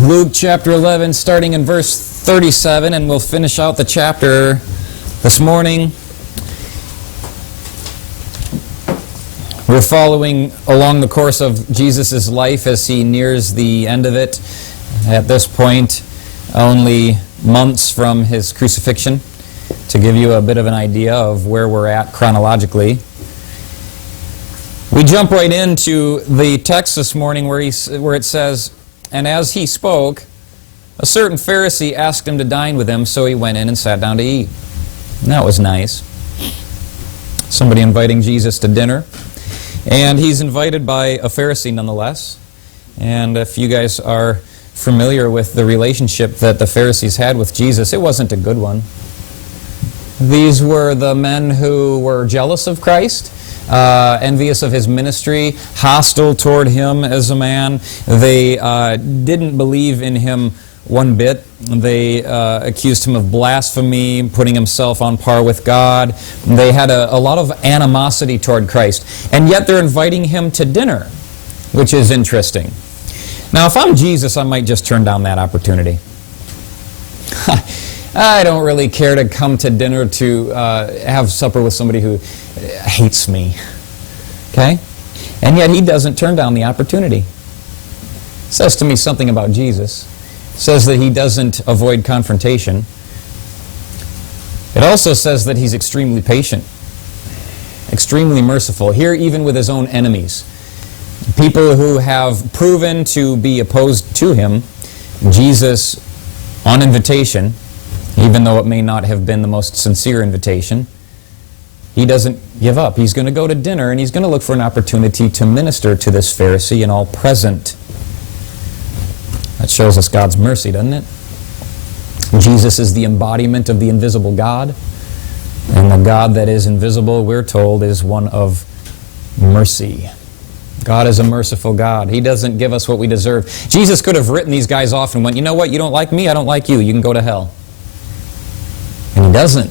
Luke chapter 11, starting in verse 37, and we'll finish out the chapter this morning. We're following along the course of Jesus' life as he nears the end of it. At this point, only months from his crucifixion, to give you a bit of an idea of where we're at chronologically. We jump right into the text this morning where it says, "And as he spoke, a certain Pharisee asked him to dine with him, so he went in and sat down to eat." And that was nice. Somebody inviting Jesus to dinner. And he's invited by a Pharisee nonetheless. And if you guys are familiar with the relationship that the Pharisees had with Jesus, it wasn't a good one. These were the men who were jealous of Christ, envious of his ministry, hostile toward him as a man. They didn't believe in him one bit. They accused him of blasphemy, putting himself on par with God. They had a lot of animosity toward Christ. And yet they're inviting him to dinner, which is interesting. Now, if I'm Jesus, I might just turn down that opportunity. I don't really care to come to dinner to have supper with somebody who hates me. Okay? And yet he doesn't turn down the opportunity. It says to me something about Jesus. It says that he doesn't avoid confrontation. It also says that he's extremely patient, extremely merciful, here even with his own enemies. People who have proven to be opposed to him, Jesus, on invitation, even though it may not have been the most sincere invitation, he doesn't give up. He's going to go to dinner and he's going to look for an opportunity to minister to this Pharisee and all present. That shows us God's mercy, doesn't it? Jesus is the embodiment of the invisible God. And the God that is invisible, we're told, is one of mercy. God is a merciful God. He doesn't give us what we deserve. Jesus could have written these guys off and went, you know what, you don't like me, I don't like you, you can go to hell. And he doesn't.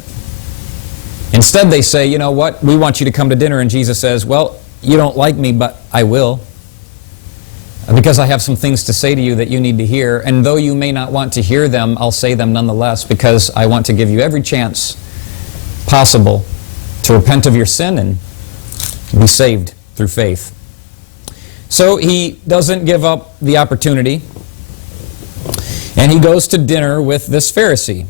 Instead they say, you know what, we want you to come to dinner, and Jesus says, well, you don't like me, but I will. Because I have some things to say to you that you need to hear, and though you may not want to hear them, I'll say them nonetheless, because I want to give you every chance possible to repent of your sin and be saved through faith. So he doesn't give up the opportunity, and he goes to dinner with this Pharisee.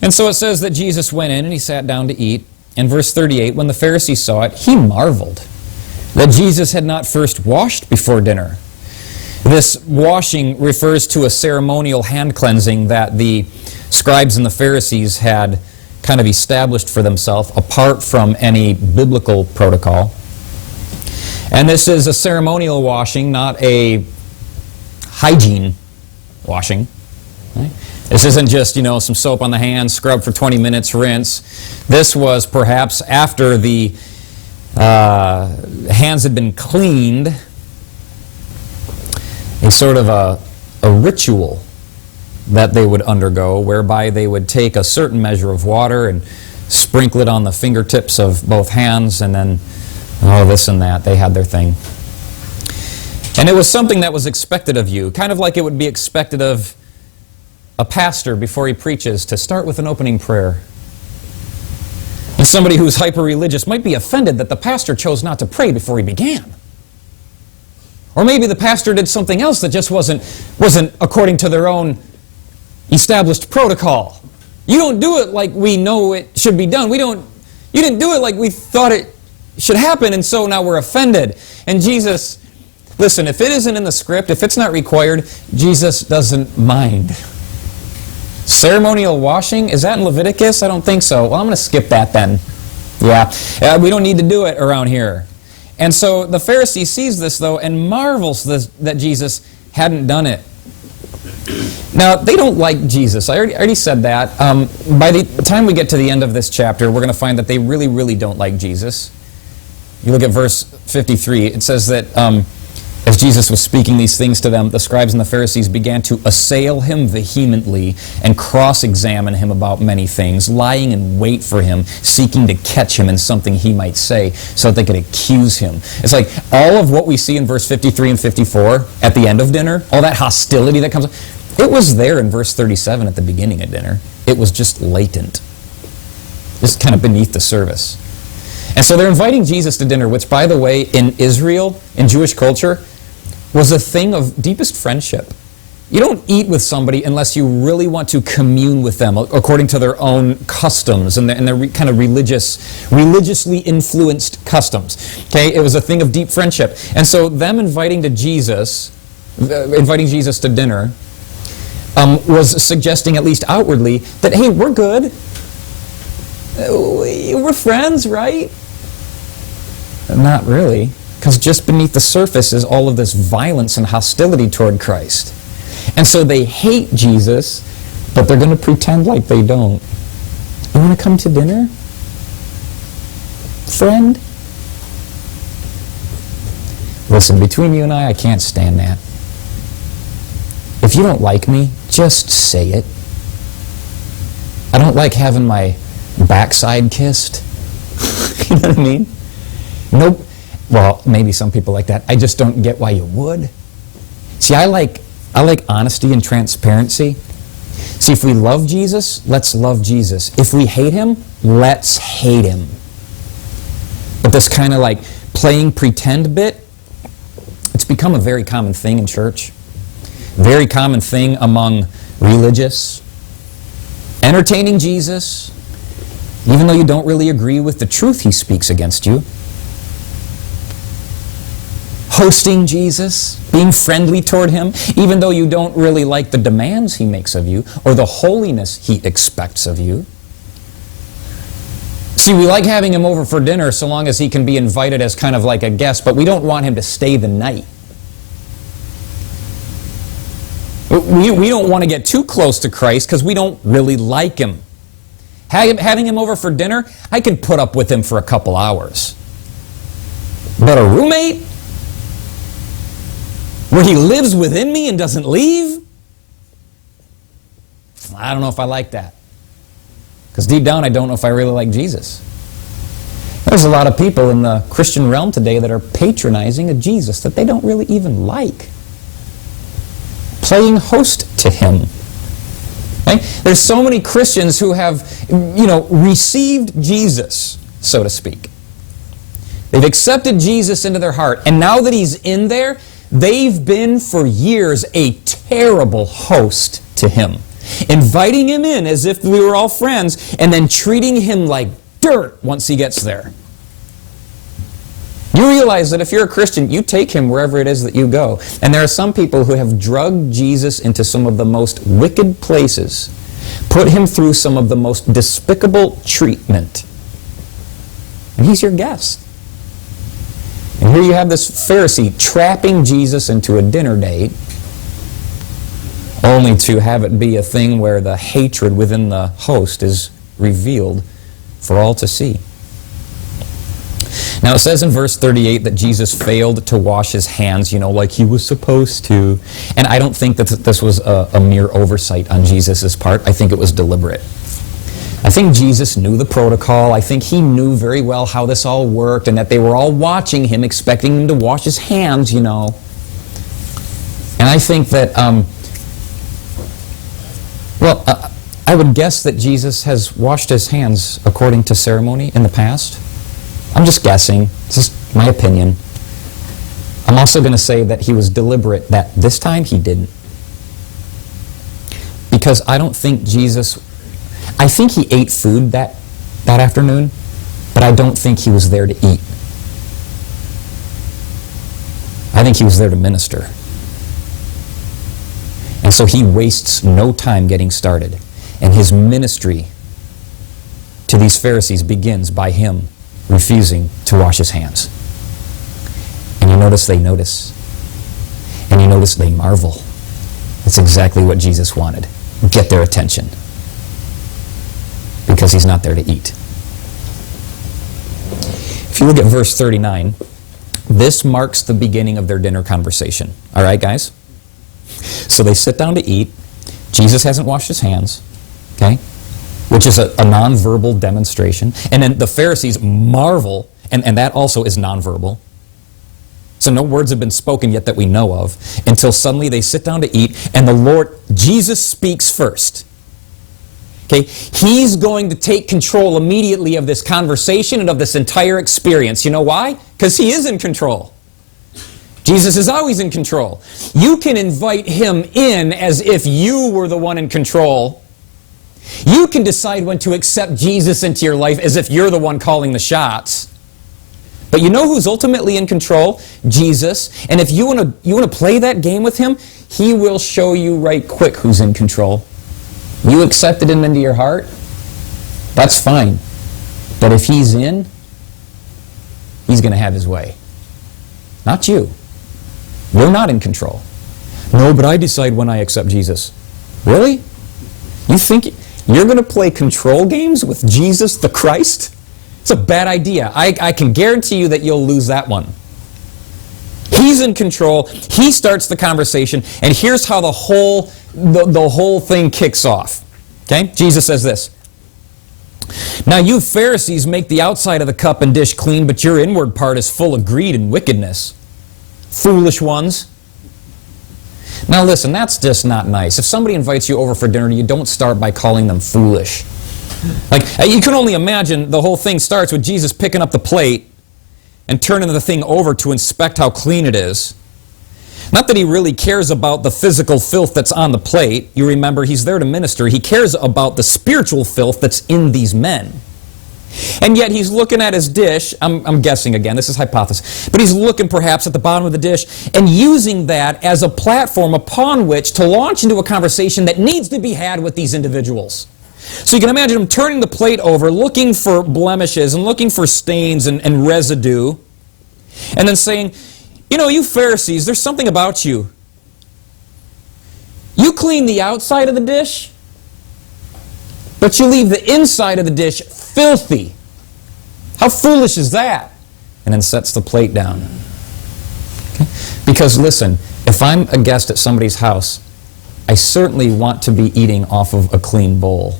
And so it says that Jesus went in and he sat down to eat. In verse 38, when the Pharisee saw it, he marveled that Jesus had not first washed before dinner. This washing refers to a ceremonial hand cleansing that the scribes and the Pharisees had kind of established for themselves apart from any biblical protocol. And this is a ceremonial washing, not a hygiene washing. Right? This isn't just, some soap on the hands, scrub for 20 minutes, rinse. This was perhaps after the hands had been cleaned, a sort of a ritual that they would undergo, whereby they would take a certain measure of water and sprinkle it on the fingertips of both hands, and then, this and that, they had their thing. And it was something that was expected of you, kind of like it would be expected of a pastor before he preaches to start with an opening prayer. And somebody who's hyper-religious might be offended that the pastor chose not to pray before he began. Or maybe the pastor did something else that just wasn't according to their own established protocol. You don't do it like we know it should be done. You didn't do it like we thought it should happen, and so now we're offended. And Jesus, listen, if it isn't in the script, if it's not required, Jesus doesn't mind. Ceremonial washing, is that in Leviticus? I don't think so. Well, I'm going to skip that then. Yeah, we don't need to do it around here. And so the Pharisee sees this, though, and marvels that Jesus hadn't done it. Now, they don't like Jesus. I already said that. By the time we get to the end of this chapter, we're going to find that they really, really don't like Jesus. You look at verse 53. It says that As Jesus was speaking these things to them, the scribes and the Pharisees began to assail him vehemently and cross-examine him about many things, lying in wait for him, seeking to catch him in something he might say so that they could accuse him. It's like all of what we see in verse 53 and 54 at the end of dinner, all that hostility that comes up, it was there in verse 37 at the beginning of dinner. It was just latent, just kind of beneath the service. And so they're inviting Jesus to dinner, which, by the way, in Israel, in Jewish culture, was a thing of deepest friendship. You don't eat with somebody unless you really want to commune with them according to their own customs and their kind of religiously influenced customs. Okay, it was a thing of deep friendship. And so them inviting Jesus to dinner was suggesting, at least outwardly, that, hey, we're good. We're friends, right? Not really. Because just beneath the surface is all of this violence and hostility toward Christ. And so they hate Jesus, but they're going to pretend like they don't. You want to come to dinner? Friend? Listen, between you and I can't stand that. If you don't like me, just say it. I don't like having my backside kissed. You know what I mean? Nope. Well, maybe some people like that. I just don't get why you would. See, I like honesty and transparency. See, if we love Jesus, let's love Jesus. If we hate him, let's hate him. But this kind of like playing pretend bit, it's become a very common thing in church. Very common thing among religious. Entertaining Jesus, even though you don't really agree with the truth he speaks against you. Hosting Jesus, being friendly toward him, even though you don't really like the demands he makes of you or the holiness he expects of you. See, we like having him over for dinner so long as he can be invited as kind of like a guest, but we don't want him to stay the night. We don't want to get too close to Christ because we don't really like him. Having him over for dinner, I can put up with him for a couple hours. But a roommate, where he lives within me and doesn't leave? I don't know if I like that. Because deep down, I don't know if I really like Jesus. There's a lot of people in the Christian realm today that are patronizing a Jesus that they don't really even like. Playing host to him. Right? There's so many Christians who have, received Jesus, so to speak. They've accepted Jesus into their heart, and now that he's in there, they've been for years a terrible host to him. Inviting him in as if we were all friends, and then treating him like dirt once he gets there. You realize that if you're a Christian, you take him wherever it is that you go. And there are some people who have drugged Jesus into some of the most wicked places, put him through some of the most despicable treatment. And he's your guest. And here you have this Pharisee trapping Jesus into a dinner date, only to have it be a thing where the hatred within the host is revealed for all to see. Now it says in verse 38 that Jesus failed to wash his hands, like he was supposed to. And I don't think that this was a mere oversight on Jesus' part. I think it was deliberate. I think Jesus knew the protocol. I think he knew very well how this all worked and that they were all watching him, expecting him to wash his hands, And I think that, I would guess that Jesus has washed his hands according to ceremony in the past. I'm just guessing. It's just my opinion. I'm also going to say that he was deliberate that this time he didn't. Because I don't think I think he ate food that afternoon, but I don't think he was there to eat. I think he was there to minister. And so he wastes no time getting started. And his ministry to these Pharisees begins by him refusing to wash his hands. And you notice they notice. And you notice they marvel. That's exactly what Jesus wanted. Get their attention. Because he's not there to eat. If you look at verse 39, This marks the beginning of their dinner conversation. All right, guys? So they sit down to eat. Jesus hasn't washed his hands, okay? Which is a nonverbal demonstration. And then the Pharisees marvel, and that also is nonverbal. So no words have been spoken yet that we know of, until suddenly they sit down to eat, and Jesus speaks first. Okay? He's going to take control immediately of this conversation and of this entire experience. You know why? Because he is in control. Jesus is always in control. You can invite him in as if you were the one in control. You can decide when to accept Jesus into your life as if you're the one calling the shots. But you know who's ultimately in control? Jesus. And if you want to play that game with him, he will show you right quick who's in control. You accepted him into your heart, that's fine. But if he's in, he's going to have his way. Not you. We're not in control. No, but I decide when I accept Jesus. Really? You think you're going to play control games with Jesus the Christ? It's a bad idea. I can guarantee you that you'll lose that one. He's in control. He starts the conversation, and here's how the whole thing kicks off. Okay? Jesus says this. Now you Pharisees make the outside of the cup and dish clean, but your inward part is full of greed and wickedness. Foolish ones. Now listen, that's just not nice. If somebody invites you over for dinner, you don't start by calling them foolish. Like, you can only imagine the whole thing starts with Jesus picking up the plate and turning the thing over to inspect how clean it is. Not that he really cares about the physical filth that's on the plate. You remember, he's there to minister. He cares about the spiritual filth that's in these men. And yet he's looking at his dish, I'm guessing again, this is hypothesis, but he's looking perhaps at the bottom of the dish and using that as a platform upon which to launch into a conversation that needs to be had with these individuals. So you can imagine him turning the plate over, looking for blemishes and looking for stains and residue, and then saying, you know, you Pharisees, there's something about you. You clean the outside of the dish, but you leave the inside of the dish filthy. How foolish is that? And then sets the plate down. Okay? Because listen, if I'm a guest at somebody's house, I certainly want to be eating off of a clean bowl.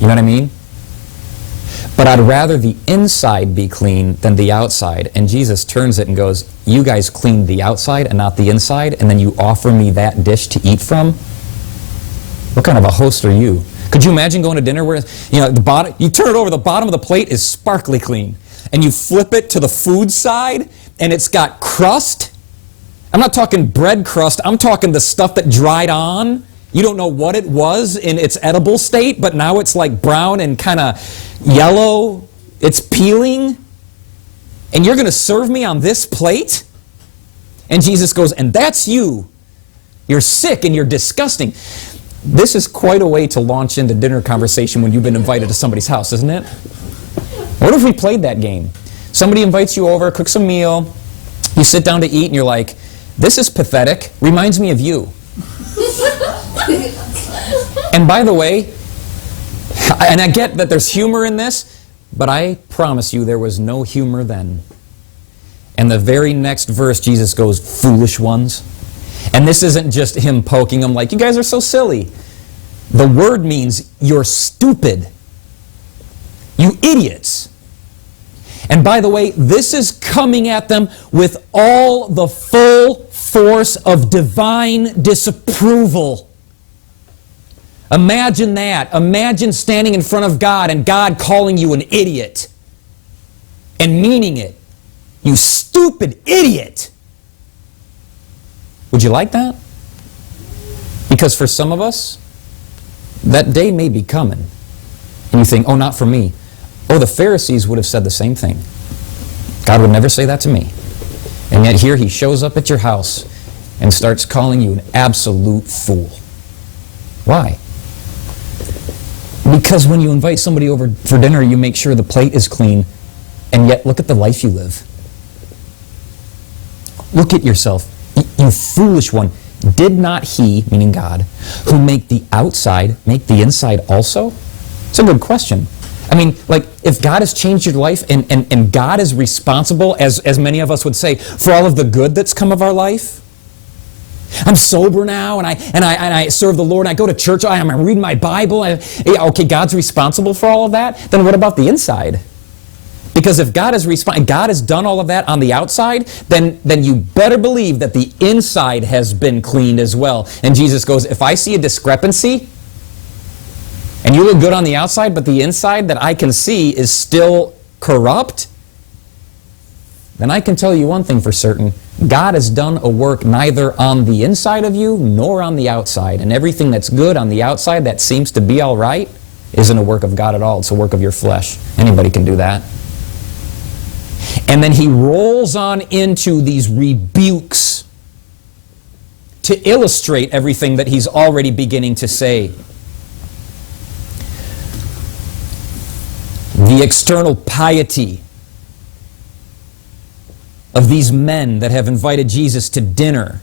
You know what I mean? But I'd rather the inside be clean than the outside. And Jesus turns it and goes, you guys cleaned the outside and not the inside, and then you offer me that dish to eat from? What kind of a host are you? Could you imagine going to dinner where, you know, you turn it over, the bottom of the plate is sparkly clean, and you flip it to the food side, and it's got crust? I'm not talking bread crust, I'm talking the stuff that dried on. You don't know what it was in its edible state, but now it's like brown and kind of yellow. It's peeling. And you're going to serve me on this plate? And Jesus goes, and that's you. You're sick and you're disgusting. This is quite a way to launch into dinner conversation when you've been invited to somebody's house, isn't it? What if we played that game? Somebody invites you over, cooks a meal, you sit down to eat, and you're like, this is pathetic. Reminds me of you. And by the way, and I get that there's humor in this, but I promise you there was no humor then. And the very next verse, Jesus goes, foolish ones. And this isn't just him poking them like, you guys are so silly. The word means you're stupid. You idiots. And by the way, this is coming at them with all the full force of divine disapproval. Imagine that. Imagine standing in front of God and God calling you an idiot and meaning it. You stupid idiot. Would you like that? Because for some of us, that day may be coming. And you think, oh, not for me. Oh, the Pharisees would have said the same thing. God would never say that to me. And yet here he shows up at your house and starts calling you an absolute fool. Why? Because when you invite somebody over for dinner, you make sure the plate is clean, and yet look at the life you live. Look at yourself. You foolish one. Did not he, meaning God, who make the outside, make the inside also? It's a good question. I mean, like, if God has changed your life and God is responsible, as many of us would say, for all of the good that's come of our life. I'm sober now, and I serve the Lord, and I go to church, I'm reading my Bible, and okay, God's responsible for all of that. Then what about the inside? Because if God has done all of that on the outside, then you better believe that the inside has been cleaned as well. And Jesus goes, if I see a discrepancy, and you look good on the outside, but the inside that I can see is still corrupt, then I can tell you one thing for certain. God has done a work neither on the inside of you nor on the outside. And everything that's good on the outside that seems to be all right isn't a work of God at all. It's a work of your flesh. Anybody can do that. And then he rolls on into these rebukes to illustrate everything that he's already beginning to say. The external piety of these men that have invited Jesus to dinner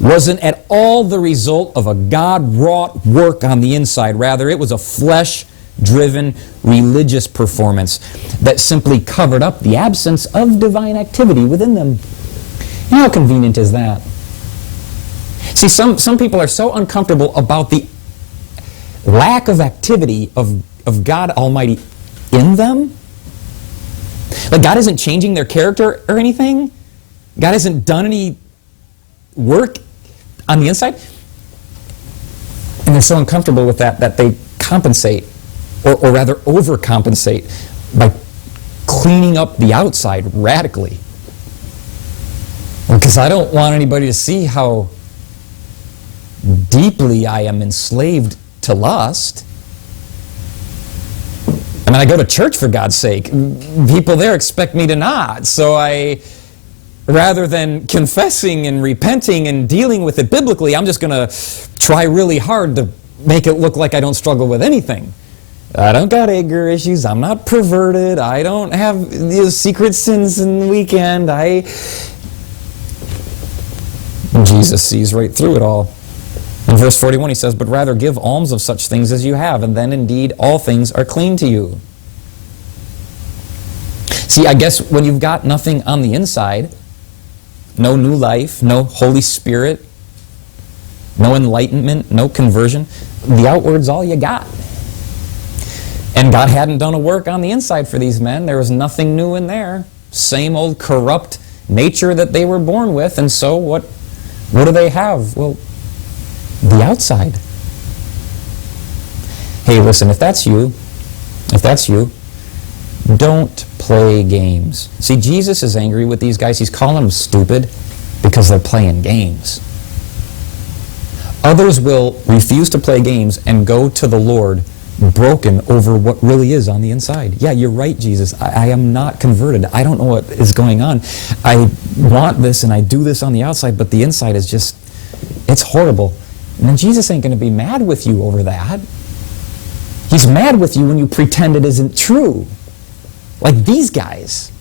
wasn't at all the result of a God-wrought work on the inside. Rather, it was a flesh-driven religious performance that simply covered up the absence of divine activity within them. You know how convenient is that? See, some people are so uncomfortable about the lack of activity of God Almighty in them. Like, God isn't changing their character or anything. God hasn't done any work on the inside. And they're so uncomfortable with that they compensate, or rather overcompensate, by cleaning up the outside radically. Because I don't want anybody to see how deeply I am enslaved to lust. I mean, I go to church for God's sake. People there expect me to not. So rather than confessing and repenting and dealing with it biblically, I'm just going to try really hard to make it look like I don't struggle with anything. I don't got anger issues. I'm not perverted. I don't have secret sins in the weekend. Jesus sees right through it all. In verse 41 he says, but rather give alms of such things as you have, and then indeed all things are clean to you. See, I guess when you've got nothing on the inside, no new life, no Holy Spirit, no enlightenment, no conversion, the outward's all you got. And God hadn't done a work on the inside for these men. There was nothing new in there. Same old corrupt nature that they were born with. And so what do they have? Well, the outside. Hey, listen, if that's you, don't play games. See, Jesus is angry with these guys. He's calling them stupid because they're playing games. Others will refuse to play games and go to the Lord broken over what really is on the inside. Yeah, you're right, Jesus. I am not converted. I don't know what is going on. I want this and I do this on the outside, but the inside is just, it's horrible. And then Jesus ain't going to be mad with you over that. He's mad with you when you pretend it isn't true. Like these guys.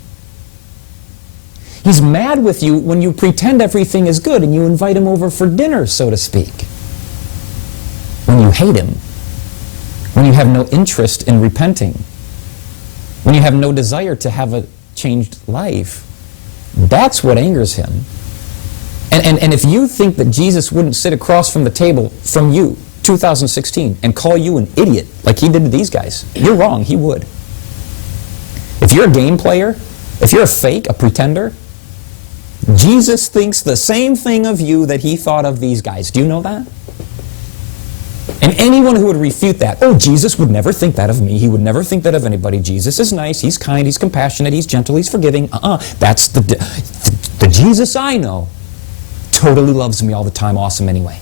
He's mad with you when you pretend everything is good and you invite him over for dinner, so to speak. When you hate him. When you have no interest in repenting. When you have no desire to have a changed life. That's what angers him. And if you think that Jesus wouldn't sit across from the table from you, 2016, and call you an idiot like he did to these guys, you're wrong. He would. If you're a game player, if you're a fake, a pretender, Jesus thinks the same thing of you that he thought of these guys. Do you know that? And anyone who would refute that, oh, Jesus would never think that of me. He would never think that of anybody. Jesus is nice, he's kind, he's compassionate, he's gentle, he's forgiving. That's the Jesus I know. Totally loves me all the time, awesome anyway.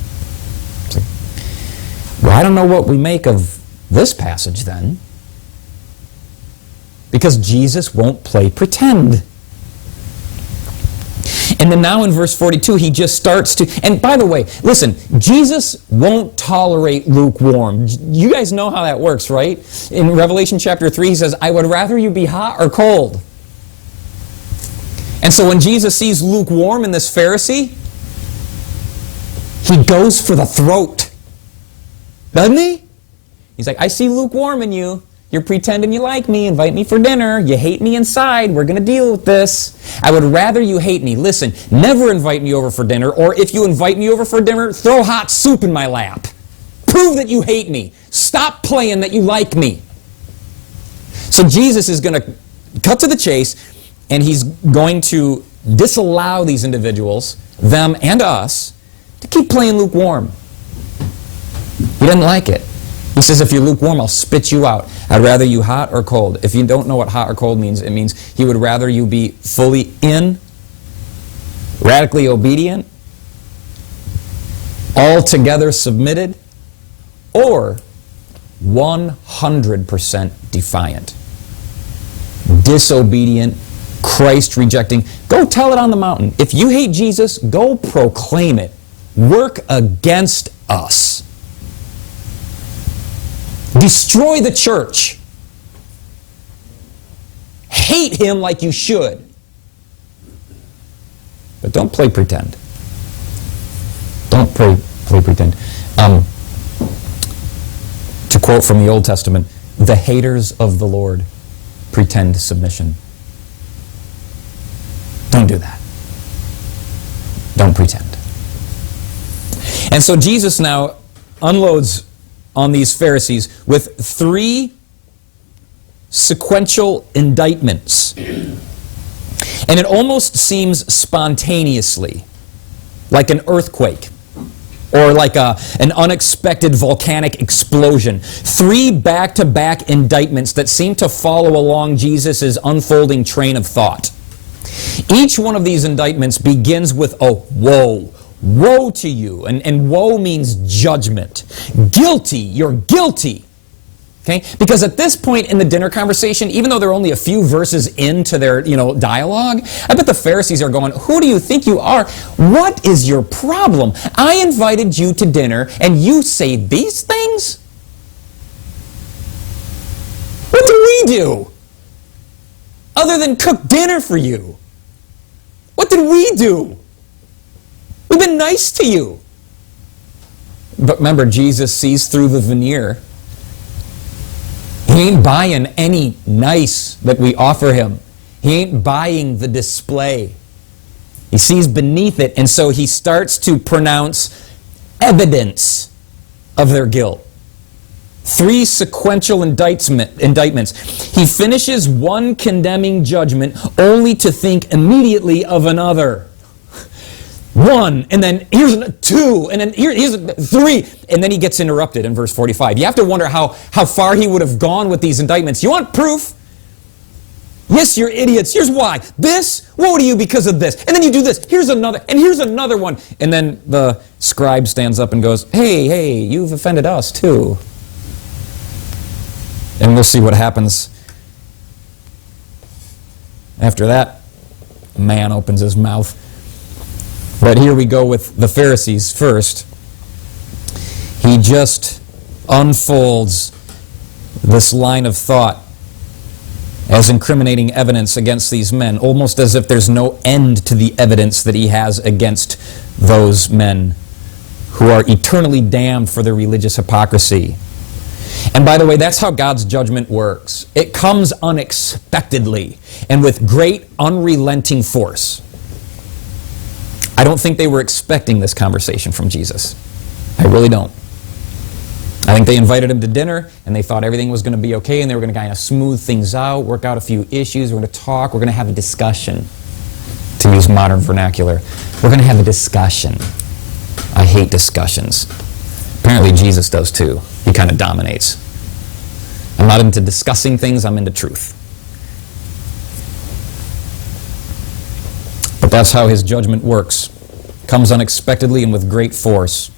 See? Well, I don't know what we make of this passage then. Because Jesus won't play pretend. And then now in verse 42, he just starts to... And by the way, listen, Jesus won't tolerate lukewarm. You guys know how that works, right? In Revelation chapter 3, he says, I would rather you be hot or cold. And so when Jesus sees lukewarm in this Pharisee, he goes for the throat. Doesn't he? He's like, I see lukewarm in you. You're pretending you like me, invite me for dinner. You hate me inside, we're going to deal with this. I would rather you hate me. Listen, never invite me over for dinner, or if you invite me over for dinner, throw hot soup in my lap. Prove that you hate me. Stop playing that you like me. So Jesus is going to cut to the chase, and he's going to disallow these individuals, them and us, to keep playing lukewarm. He doesn't like it. He says, if you're lukewarm, I'll spit you out. I'd rather you hot or cold. If you don't know what hot or cold means, it means he would rather you be fully in, radically obedient, altogether submitted, or 100% defiant, disobedient, Christ rejecting. Go tell it on the mountain. If you hate Jesus, go proclaim it. Work against us. Destroy the church. Hate him like you should. But don't play pretend. Don't play pretend. To quote from the Old Testament, the haters of the Lord pretend submission. Don't do that. Don't pretend. And so Jesus now unloads on these Pharisees with 3 sequential indictments. And it almost seems spontaneously, like an earthquake, or like an unexpected volcanic explosion. 3 back-to-back indictments that seem to follow along Jesus' unfolding train of thought. Each one of these indictments begins with a woe. Woe to you. And woe means judgment. Guilty. You're guilty. Okay? Because at this point in the dinner conversation, even though they're only a few verses into their, dialogue, I bet the Pharisees are going, who do you think you are? What is your problem? I invited you to dinner and you say these things? What do we do? Other than cook dinner for you. What did we do? We've been nice to you. But remember, Jesus sees through the veneer. He ain't buying any nice that we offer him. He ain't buying the display. He sees beneath it, and so he starts to pronounce evidence of their guilt. 3 sequential indictments. He finishes one condemning judgment only to think immediately of another. 1, and then here's 2, and then here's 3, and then he gets interrupted in verse 45. You have to wonder how far he would have gone with these indictments. You want proof? Yes, you're idiots. Here's why. This, woe to you because of this. And then you do this. Here's another, and here's another one. And then the scribe stands up and goes, hey, you've offended us too. And we'll see what happens after that man opens his mouth. But here we go with the Pharisees first. He just unfolds this line of thought as incriminating evidence against these men, almost as if there's no end to the evidence that he has against those men who are eternally damned for their religious hypocrisy. And by the way, that's how God's judgment works. It comes unexpectedly and with great unrelenting force. I don't think they were expecting this conversation from Jesus. I really don't. I think they invited him to dinner, and they thought everything was going to be okay, and they were going to kind of smooth things out, work out a few issues, we're going to talk, we're going to have a discussion, to use modern vernacular. We're going to have a discussion. I hate discussions. Apparently Jesus does too. He kind of dominates. I'm not into discussing things, I'm into truth. But that's how his judgment works. Comes unexpectedly and with great force.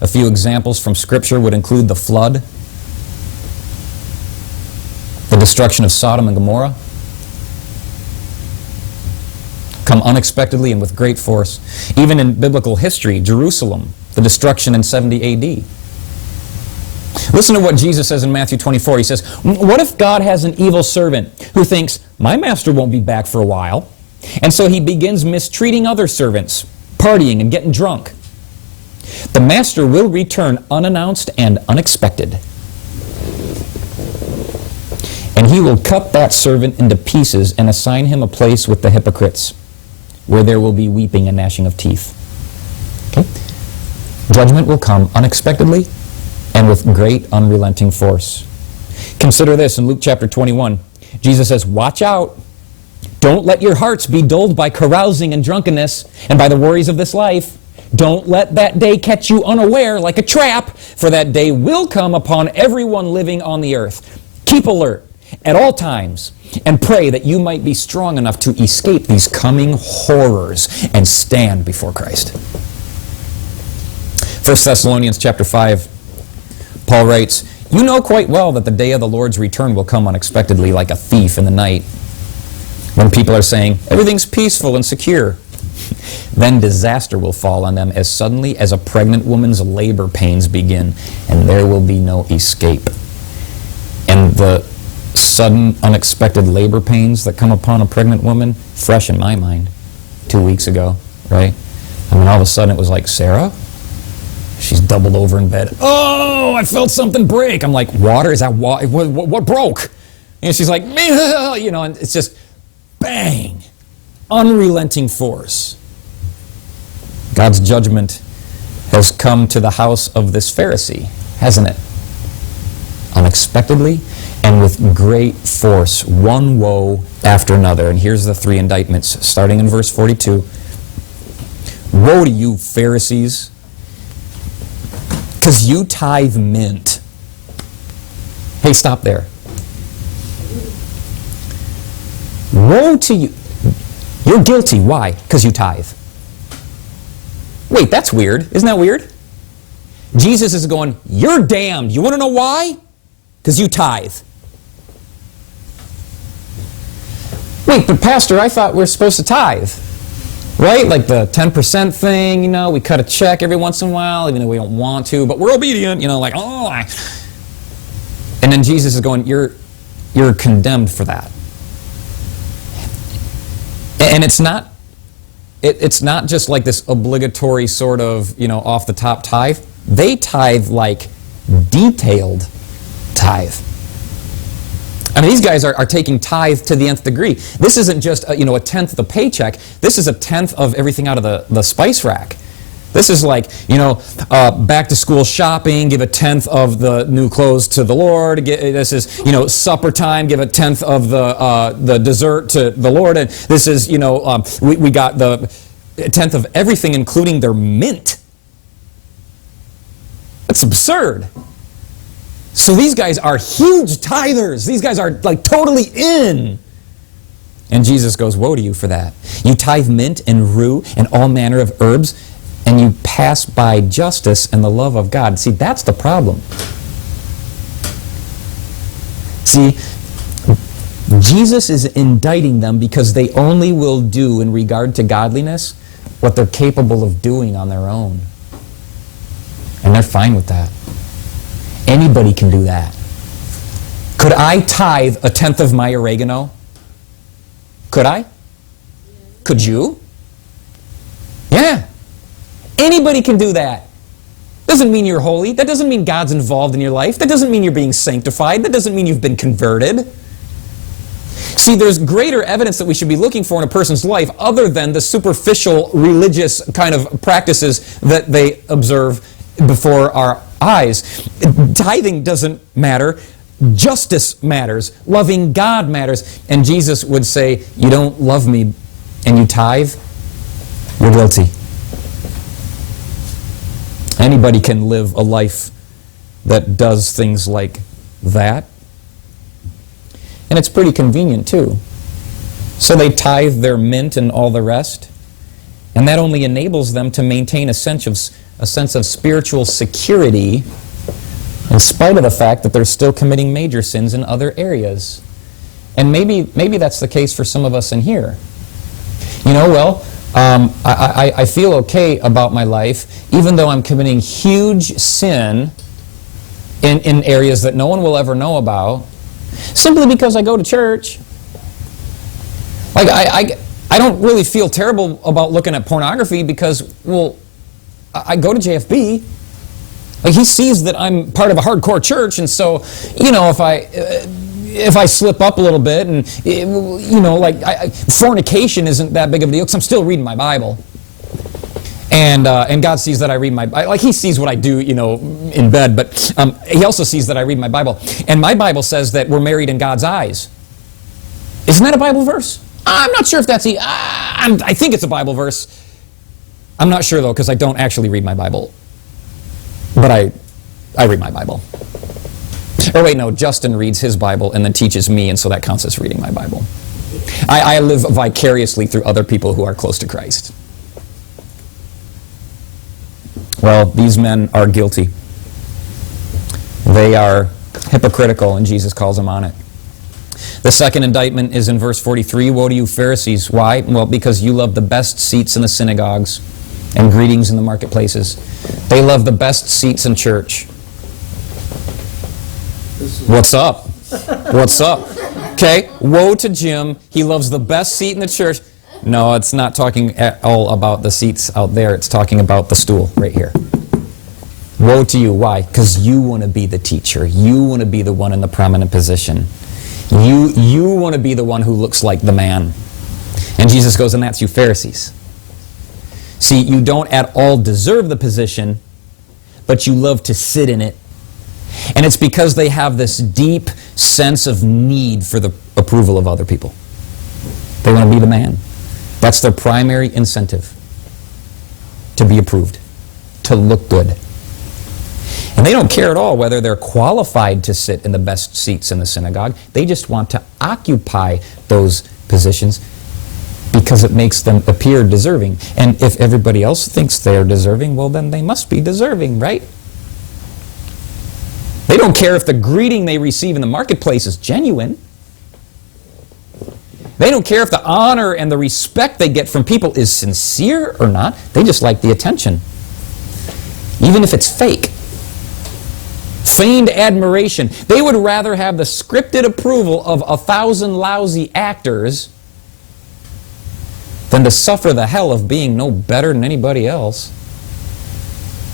A few examples from Scripture would include the flood, the destruction of Sodom and Gomorrah. Come unexpectedly and with great force. Even in biblical history, Jerusalem, the destruction in 70 A.D. Listen to what Jesus says in Matthew 24. He says, what if God has an evil servant who thinks, my master won't be back for a while? And so he begins mistreating other servants, partying and getting drunk. The master will return unannounced and unexpected. he will cut that servant into pieces and assign him a place with the hypocrites, where there will be weeping and gnashing of teeth. Okay? Judgment will come unexpectedly and with great unrelenting force. Consider this in Luke chapter 21. Jesus says, watch out. Don't let your hearts be dulled by carousing and drunkenness and by the worries of this life. Don't let that day catch you unaware like a trap, for that day will come upon everyone living on the earth. Keep alert at all times and pray that you might be strong enough to escape these coming horrors and stand before Christ. 1 Thessalonians chapter 5, Paul writes, you know quite well that the day of the Lord's return will come unexpectedly like a thief in the night. When people are saying, everything's peaceful and secure, then disaster will fall on them as suddenly as a pregnant woman's labor pains begin, and there will be no escape. And the sudden, unexpected labor pains that come upon a pregnant woman, fresh in my mind, 2 weeks ago, right? I mean, all of a sudden it was like, Sarah? She's doubled over in bed. Oh, I felt something break. I'm like, water? Is that water? What broke? And she's like, you know, and it's just bang. Unrelenting force. God's judgment has come to the house of this Pharisee, hasn't it? Unexpectedly and with great force, one woe after another. And here's the three indictments, starting in verse 42. Woe to you, Pharisees, because you tithe mint. Hey, stop there. Woe to you. You're guilty. Why? Because you tithe. Wait, that's weird. Isn't that weird? Jesus is going, you're damned. You want to know why? Because you tithe. Wait, but Pastor, I thought we're supposed to tithe. Right? Like the 10% thing, you know, we cut a check every once in a while, even though we don't want to, but we're obedient, you know, like, oh. And then Jesus is going, you're condemned for that. And it's not just like this obligatory sort of, you know, off the top tithe. They tithe like detailed tithe. I mean, these guys are taking tithe to the nth degree. This isn't just a, you know, a tenth of the paycheck. This is a tenth of everything out of the spice rack. This is like, you know, back to school shopping, give a tenth of the new clothes to the Lord. This is, you know, supper time, give a tenth of the dessert to the Lord. And this is, you know, we got the tenth of everything, including their mint. That's absurd. So these guys are huge tithers. These guys are like totally in. And Jesus goes, woe to you for that. You tithe mint and rue and all manner of herbs, and you pass by justice and the love of God. See, that's the problem. See, Jesus is indicting them because they only will do in regard to godliness what they're capable of doing on their own. And they're fine with that. Anybody can do that. Could I tithe a tenth of my oregano? Could I? Could you? Yeah. Anybody can do that. Doesn't mean you're holy. That doesn't mean God's involved in your life. That doesn't mean you're being sanctified. That doesn't mean you've been converted. See, there's greater evidence that we should be looking for in a person's life other than the superficial religious kind of practices that they observe before our eyes. Tithing doesn't matter. Justice matters. Loving God matters. And Jesus would say, you don't love me and you tithe, you're guilty. Anybody can live a life that does things like that. And it's pretty convenient too. So they tithe their mint and all the rest. And that only enables them to maintain a sense of spiritual security in spite of the fact that they're still committing major sins in other areas. And maybe that's the case for some of us in here. You know, well, I feel okay about my life even though I'm committing huge sin in areas that no one will ever know about, simply because I go to church. Like, I don't really feel terrible about looking at pornography because, well, I go to JFB. Like, he sees that I'm part of a hardcore church, and so, you know, if if I slip up a little bit, and fornication isn't that big of a deal because I'm still reading my Bible. And God sees that I read my Bible. Like, He sees what I do, in bed, but He also sees that I read my Bible. And my Bible says that we're married in God's eyes. Isn't that a Bible verse? I'm not sure if that's I think it's a Bible verse. I'm not sure, though, because I don't actually read my Bible. But I read my Bible. Or wait, no, Justin reads his Bible and then teaches me, and so that counts as reading my Bible. I live vicariously through other people who are close to Christ. Well, these men are guilty. They are hypocritical, and Jesus calls them on it. The second indictment is in verse 43. Woe to you, Pharisees. Why? Well, because you love the best seats in the synagogues and greetings in the marketplaces. They love the best seats in church. What's up? What's up? Okay, woe to Jim. He loves the best seat in the church. No, it's not talking at all about the seats out there. It's talking about the stool right here. Woe to you. Why? Because you want to be the teacher. You want to be the one in the prominent position. You want to be the one who looks like the man. And Jesus goes, and that's you Pharisees. See, you don't at all deserve the position, but you love to sit in it. And it's because they have this deep sense of need for the approval of other people. They want to be the man. That's their primary incentive. To be approved. To look good. And they don't care at all whether they're qualified to sit in the best seats in the synagogue. They just want to occupy those positions because it makes them appear deserving. And if everybody else thinks they're deserving, well, then they must be deserving, right? They don't care if the greeting they receive in the marketplace is genuine. They don't care if the honor and the respect they get from people is sincere or not. They just like the attention. Even if it's fake. Feigned admiration. They would rather have the scripted approval of 1,000 lousy actors than to suffer the hell of being no better than anybody else.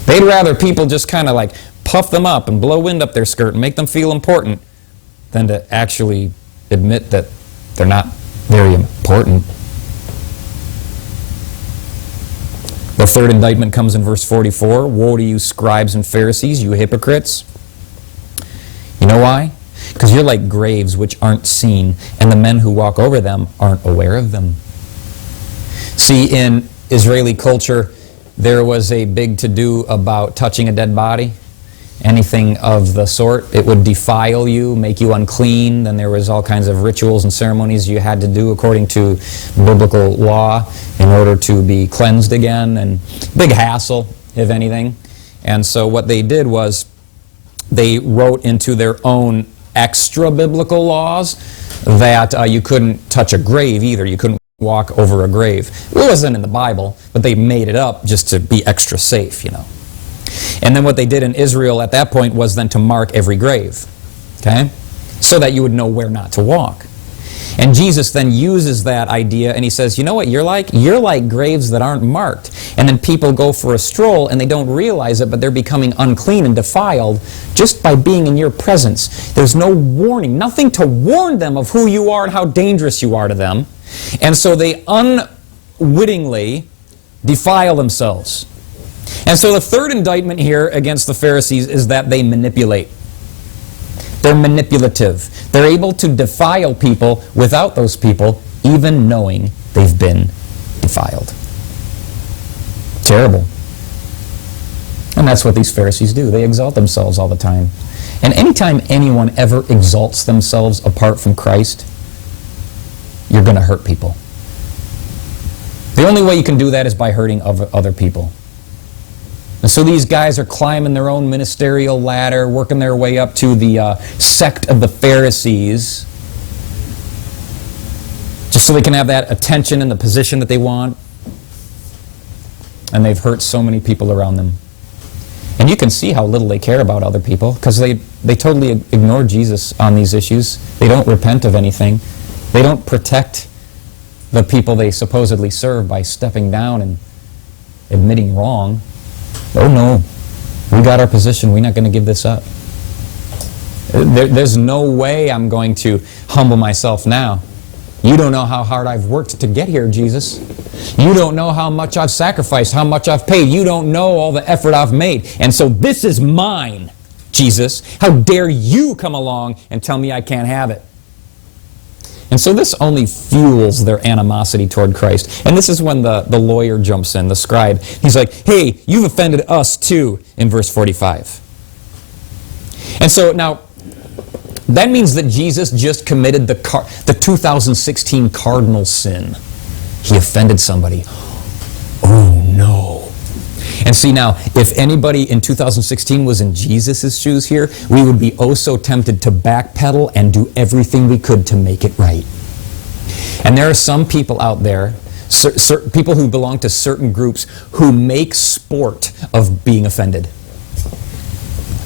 They'd rather people just kind of like puff them up and blow wind up their skirt and make them feel important than to actually admit that they're not very important. The third indictment comes in verse 44. Woe to you, scribes and Pharisees, you hypocrites. You know why? Because you're like graves which aren't seen, and the men who walk over them aren't aware of them. See, in Israeli culture, there was a big to-do about touching a dead body. Anything of the sort, it would defile you, make you unclean. Then there was all kinds of rituals and ceremonies you had to do according to biblical law in order to be cleansed again, and big hassle, if anything. And so what they did was they wrote into their own extra biblical laws that you couldn't touch a grave either. You couldn't walk over a grave. It wasn't in the Bible, but they made it up just to be extra safe, And then what they did in Israel at that point was then to mark every grave, okay? So that you would know where not to walk. And Jesus then uses that idea and he says, you know what you're like? You're like graves that aren't marked. And then people go for a stroll and they don't realize it, but they're becoming unclean and defiled just by being in your presence. There's no warning, nothing to warn them of who you are and how dangerous you are to them. And so they unwittingly defile themselves. And so the third indictment here against the Pharisees is that they manipulate. They're manipulative. They're able to defile people without those people even knowing they've been defiled. Terrible. And that's what these Pharisees do. They exalt themselves all the time. And anytime anyone ever exalts themselves apart from Christ, you're going to hurt people. The only way you can do that is by hurting other people. And so these guys are climbing their own ministerial ladder, working their way up to the sect of the Pharisees, just so they can have that attention and the position that they want. And they've hurt so many people around them. And you can see how little they care about other people, because they totally ignore Jesus on these issues. They don't repent of anything. They don't protect the people they supposedly serve by stepping down and admitting wrong. Oh no, we got our position, we're not going to give this up. There's no way I'm going to humble myself now. You don't know how hard I've worked to get here, Jesus. You don't know how much I've sacrificed, how much I've paid. You don't know all the effort I've made. And so this is mine, Jesus. How dare you come along and tell me I can't have it? And so this only fuels their animosity toward Christ. And this is when the lawyer jumps in, the scribe. He's like, hey, you've offended us too, in verse 45. And so now, that means that Jesus just committed the 2016 cardinal sin. He offended somebody. Oh no. And see now, if anybody in 2016 was in Jesus' shoes here, we would be oh so tempted to backpedal and do everything we could to make it right. And there are some people out there, people who belong to certain groups, who make sport of being offended.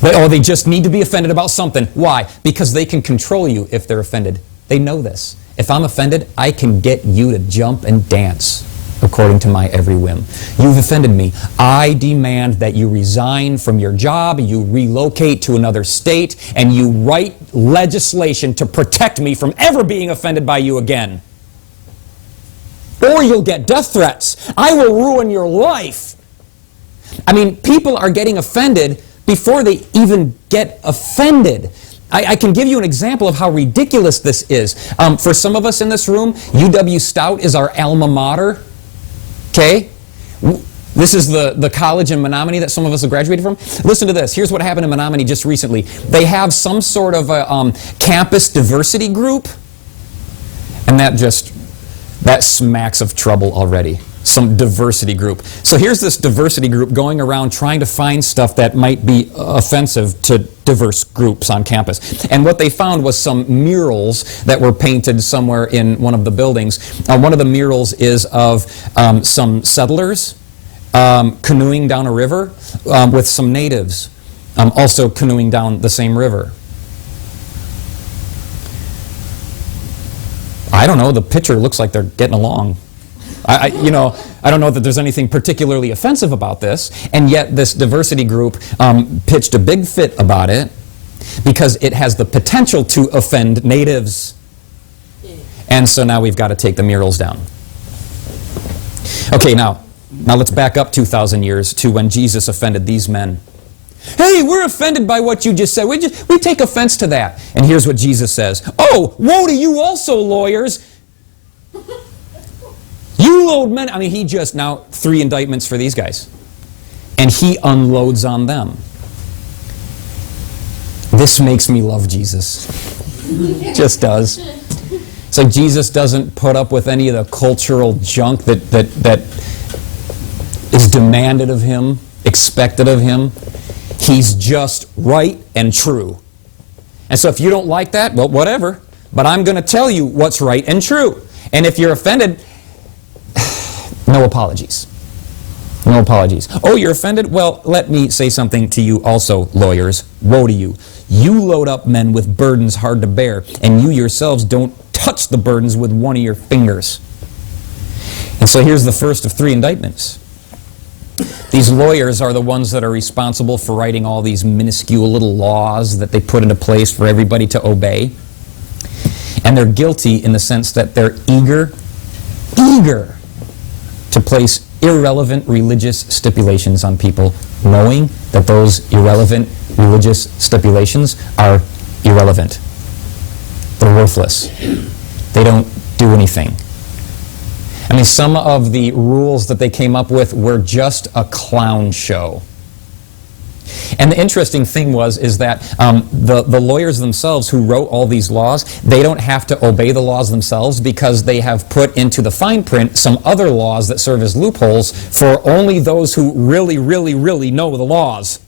They just need to be offended about something. Why? Because they can control you if they're offended. They know this. If I'm offended, I can get you to jump and dance according to my every whim. You've offended me. I demand that you resign from your job, you relocate to another state, and you write legislation to protect me from ever being offended by you again. Or you'll get death threats. I will ruin your life. I mean, people are getting offended before they even get offended. I can give you an example of how ridiculous this is. For some of us in this room, UW Stout is our alma mater. Okay? This is the college in Menominee that some of us have graduated from. Listen to this. Here's what happened in Menominee just recently. They have some sort of a campus diversity group, and that smacks of trouble already. Some diversity group. So here's this diversity group going around trying to find stuff that might be offensive to diverse groups on campus. And what they found was some murals that were painted somewhere in one of the buildings. One of the murals is of some settlers canoeing down a river with some natives also canoeing down the same river. I don't know, the picture looks like they're getting along. I don't know that there's anything particularly offensive about this, and yet this diversity group pitched a big fit about it because it has the potential to offend natives. And so now we've got to take the murals down. Okay, now let's back up 2,000 years to when Jesus offended these men. Hey, we're offended by what you just said. We take offense to that. And here's what Jesus says. Oh, woe to you also, lawyers. You load men. I mean, he just now 3 indictments for these guys. And he unloads on them. This makes me love Jesus. Just does. It's like Jesus doesn't put up with any of the cultural junk that is demanded of him, expected of him. He's just right and true. And so if you don't like that, well, whatever. But I'm going to tell you what's right and true. And if you're offended, no apologies. No apologies. Oh, you're offended? Well, let me say something to you also, lawyers. Woe to you. You load up men with burdens hard to bear, and you yourselves don't touch the burdens with one of your fingers. And so here's the first of 3 indictments. These lawyers are the ones that are responsible for writing all these minuscule little laws that they put into place for everybody to obey. And they're guilty in the sense that they're eager to place irrelevant religious stipulations on people, knowing that those irrelevant religious stipulations are irrelevant. They're worthless. They don't do anything. I mean, some of the rules that they came up with were just a clown show. And the interesting thing is that the lawyers themselves who wrote all these laws, they don't have to obey the laws themselves because they have put into the fine print some other laws that serve as loopholes for only those who really, really, really know the laws.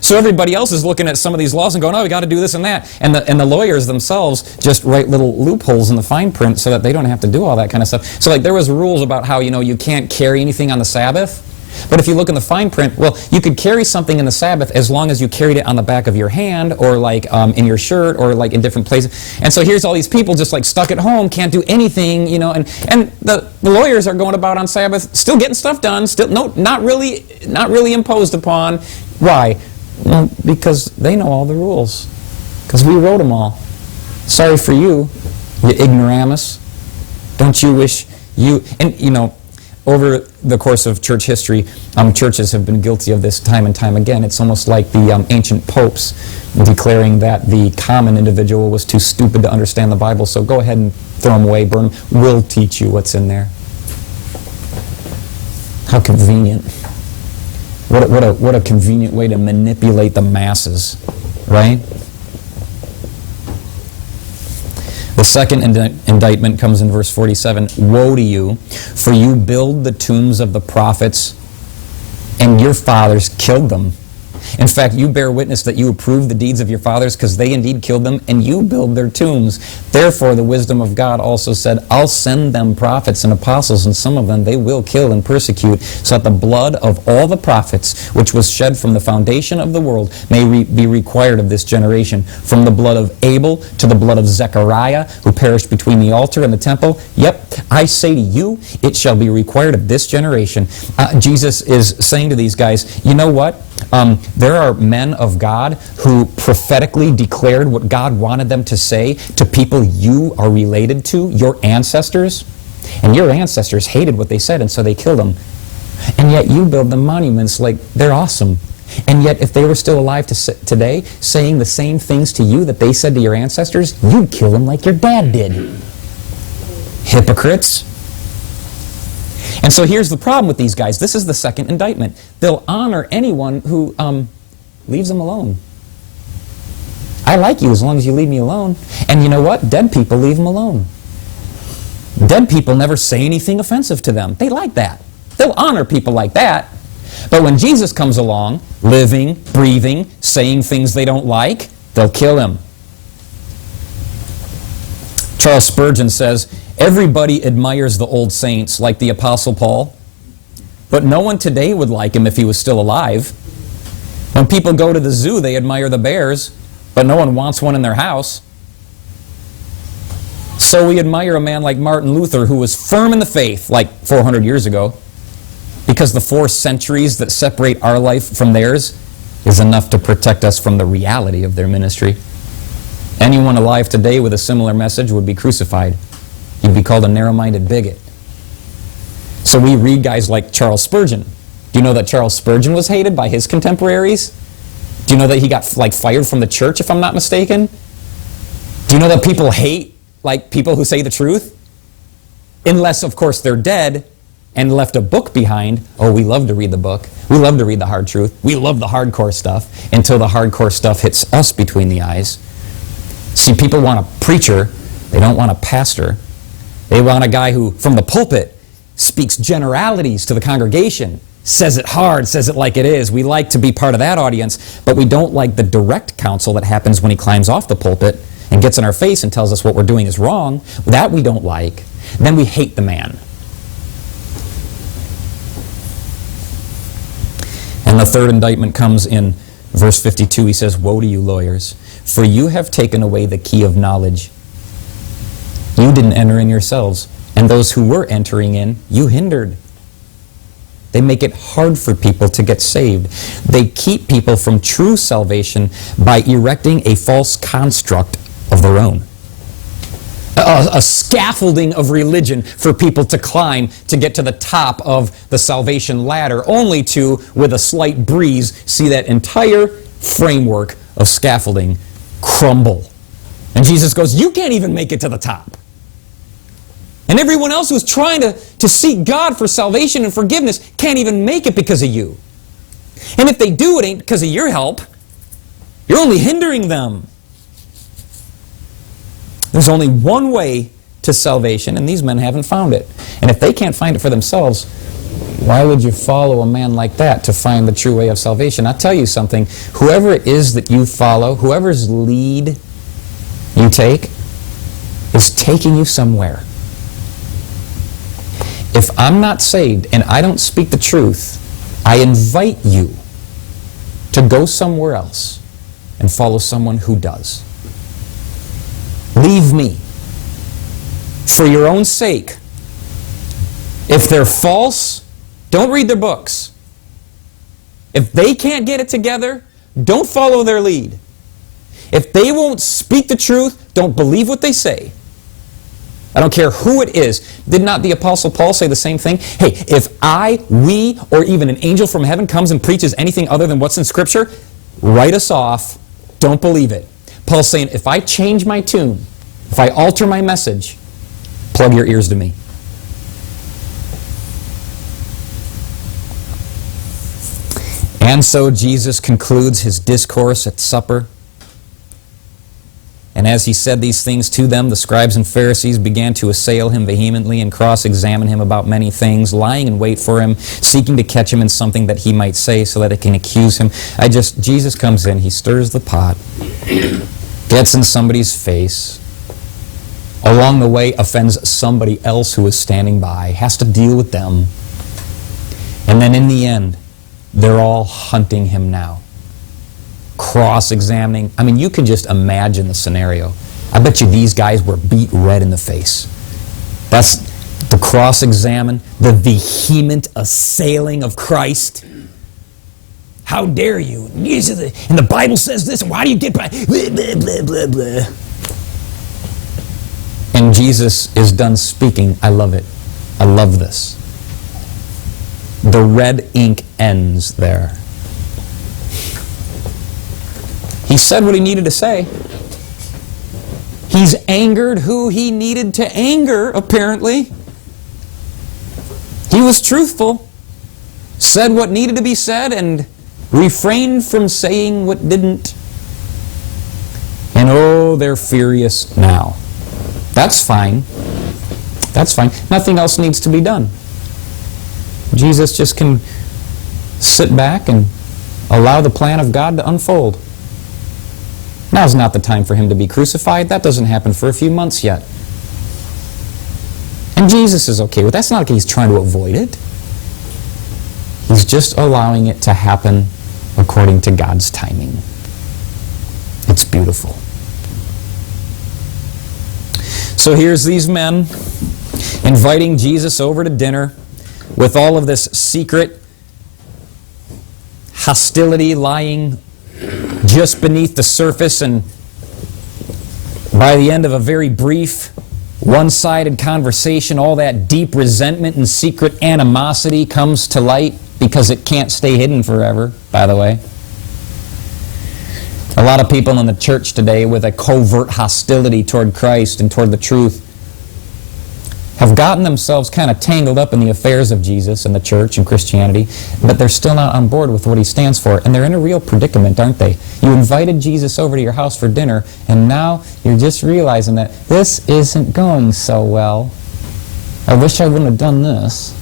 So everybody else is looking at some of these laws and going, oh, we got to do this and that. And the lawyers themselves just write little loopholes in the fine print so that they don't have to do all that kind of stuff. So like there was rules about how, you can't carry anything on the Sabbath. But if you look in the fine print, well, you could carry something in the Sabbath as long as you carried it on the back of your hand or like in your shirt or like in different places. And so here's all these people just like stuck at home, can't do anything, and the lawyers are going about on Sabbath, still getting stuff done, still not really imposed upon. Why? Well, because they know all the rules. Because we wrote them all. Sorry for you, you ignoramus. Don't you wish you... And, you know, over the course of church history, churches have been guilty of this time and time again. It's almost like the ancient popes declaring that the common individual was too stupid to understand the Bible, so go ahead and throw them away, burn them. We'll teach you what's in there. How convenient. What a convenient way to manipulate the masses, right? The second indictment comes in verse 47. Woe to you, for you build the tombs of the prophets, and your fathers killed them. In fact, you bear witness that you approve the deeds of your fathers, because they indeed killed them, and you build their tombs. Therefore, the wisdom of God also said, I'll send them prophets and apostles, and some of them they will kill and persecute, so that the blood of all the prophets, which was shed from the foundation of the world, may be required of this generation. From the blood of Abel to the blood of Zechariah, who perished between the altar and the temple. Yep, I say to you, it shall be required of this generation. Jesus is saying to these guys, you know what? There are men of God who prophetically declared what God wanted them to say to people you are related to, your ancestors. And your ancestors hated what they said, and so they killed them. And yet you build them monuments like they're awesome. And yet if they were still alive today, saying the same things to you that they said to your ancestors, you'd kill them like your dad did. Hypocrites. And so here's the problem with these guys. This is the second indictment. They'll honor anyone who leaves them alone. I like you as long as you leave me alone. And you know what? Dead people leave them alone. Dead people never say anything offensive to them. They like that. They'll honor people like that. But when Jesus comes along, living, breathing, saying things they don't like, they'll kill him. Charles Spurgeon says, everybody admires the old saints like the Apostle Paul, but no one today would like him if he was still alive. When people go to the zoo, they admire the bears, but no one wants one in their house. So we admire a man like Martin Luther, who was firm in the faith like 400 years ago, because the 4 centuries that separate our life from theirs is enough to protect us from the reality of their ministry. Anyone alive today with a similar message would be crucified. He'd be called a narrow-minded bigot. So we read guys like Charles Spurgeon. Do you know that Charles Spurgeon was hated by his contemporaries? Do you know that he got fired from the church, if I'm not mistaken? Do you know that people hate people who say the truth? Unless, of course, they're dead and left a book behind. Oh, we love to read the book. We love to read the hard truth. We love the hardcore stuff until the hardcore stuff hits us between the eyes. See, people want a preacher. They don't want a pastor. They want a guy who, from the pulpit, speaks generalities to the congregation, says it hard, says it like it is. We like to be part of that audience, but we don't like the direct counsel that happens when he climbs off the pulpit and gets in our face and tells us what we're doing is wrong. That we don't like. Then we hate the man. And the third indictment comes in verse 52. He says, woe to you, lawyers, for you have taken away the key of knowledge. You didn't enter in yourselves, and those who were entering in, you hindered. They make it hard for people to get saved. They keep people from true salvation by erecting a false construct of their own. A scaffolding of religion for people to climb to get to the top of the salvation ladder, only to, with a slight breeze, see that entire framework of scaffolding crumble. And Jesus goes, you can't even make it to the top. And everyone else who's trying to seek God for salvation and forgiveness can't even make it because of you. And if they do, it ain't because of your help. You're only hindering them. There's only one way to salvation, and these men haven't found it. And if they can't find it for themselves, why would you follow a man like that to find the true way of salvation? I'll tell you something. Whoever it is that you follow, whoever's lead you take, is taking you somewhere. If I'm not saved and I don't speak the truth, I invite you to go somewhere else and follow someone who does. Leave me. For your own sake. If they're false, don't read their books. If they can't get it together, don't follow their lead. If they won't speak the truth, don't believe what they say. I don't care who it is. Did not the Apostle Paul say the same thing? Hey, if we, or even an angel from heaven comes and preaches anything other than what's in Scripture, write us off. Don't believe it. Paul's saying, if I change my tune, if I alter my message, plug your ears to me. And so Jesus concludes his discourse at supper. And as he said these things to them, the scribes and Pharisees began to assail him vehemently and cross-examine him about many things, lying in wait for him, seeking to catch him in something that he might say so that it can accuse him. Jesus comes in, he stirs the pot, gets in somebody's face, along the way offends somebody else who is standing by, has to deal with them. And then in the end, they're all hunting him now. Cross-examining. I mean, you can just imagine the scenario. I bet you these guys were beat red in the face. That's the cross-examine, the vehement assailing of Christ. How dare you? And the Bible says this, and why do you get by? Blah, blah, blah, blah, blah. And Jesus is done speaking. I love it. I love this. The red ink ends there. He said what he needed to say. He's angered who he needed to anger, apparently. He was truthful, said what needed to be said, and refrained from saying what didn't. And oh, they're furious now. That's fine. That's fine. Nothing else needs to be done. Jesus just can sit back and allow the plan of God to unfold. Now's not the time for him to be crucified. That doesn't happen for a few months yet. And Jesus is okay with that. It's not like he's trying to avoid it. He's just allowing it to happen according to God's timing. It's beautiful. So here's these men inviting Jesus over to dinner with all of this secret hostility lying just beneath the surface, and by the end of a very brief, one-sided conversation, all that deep resentment and secret animosity comes to light because it can't stay hidden forever, by the way. A lot of people in the church today with a covert hostility toward Christ and toward the truth have gotten themselves kind of tangled up in the affairs of Jesus and the church and Christianity, but they're still not on board with what he stands for. And they're in a real predicament, aren't they? You invited Jesus over to your house for dinner, and now you're just realizing that this isn't going so well. I wish I wouldn't have done this.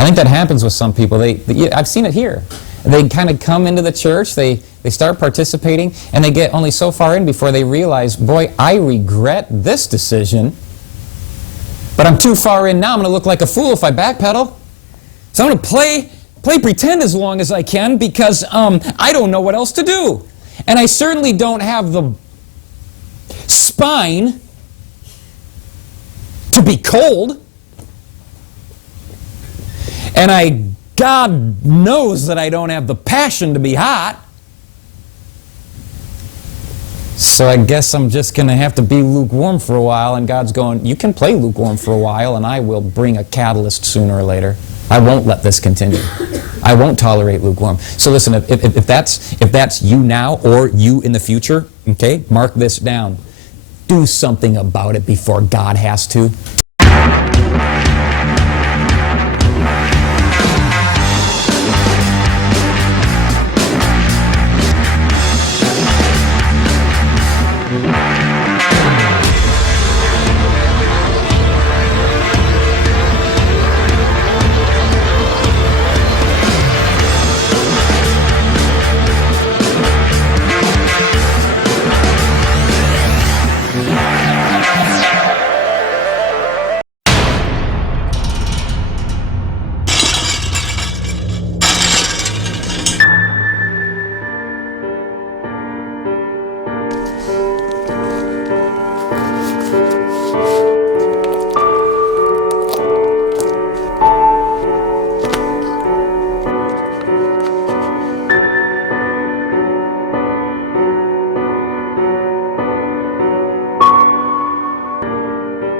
I think that happens with some people. I've seen it here. They kind of come into the church, they start participating, and they get only so far in before they realize, boy, I regret this decision, but I'm too far in now. I'm going to look like a fool if I backpedal. So I'm going to play pretend as long as I can because I don't know what else to do. And I certainly don't have the spine to be cold. And God knows that I don't have the passion to be hot. So I guess I'm just going to have to be lukewarm for a while, and God's going, you can play lukewarm for a while, and I will bring a catalyst sooner or later. I won't let this continue. I won't tolerate lukewarm. So listen, if that's you now or you in the future, okay, mark this down. Do something about it before God has to.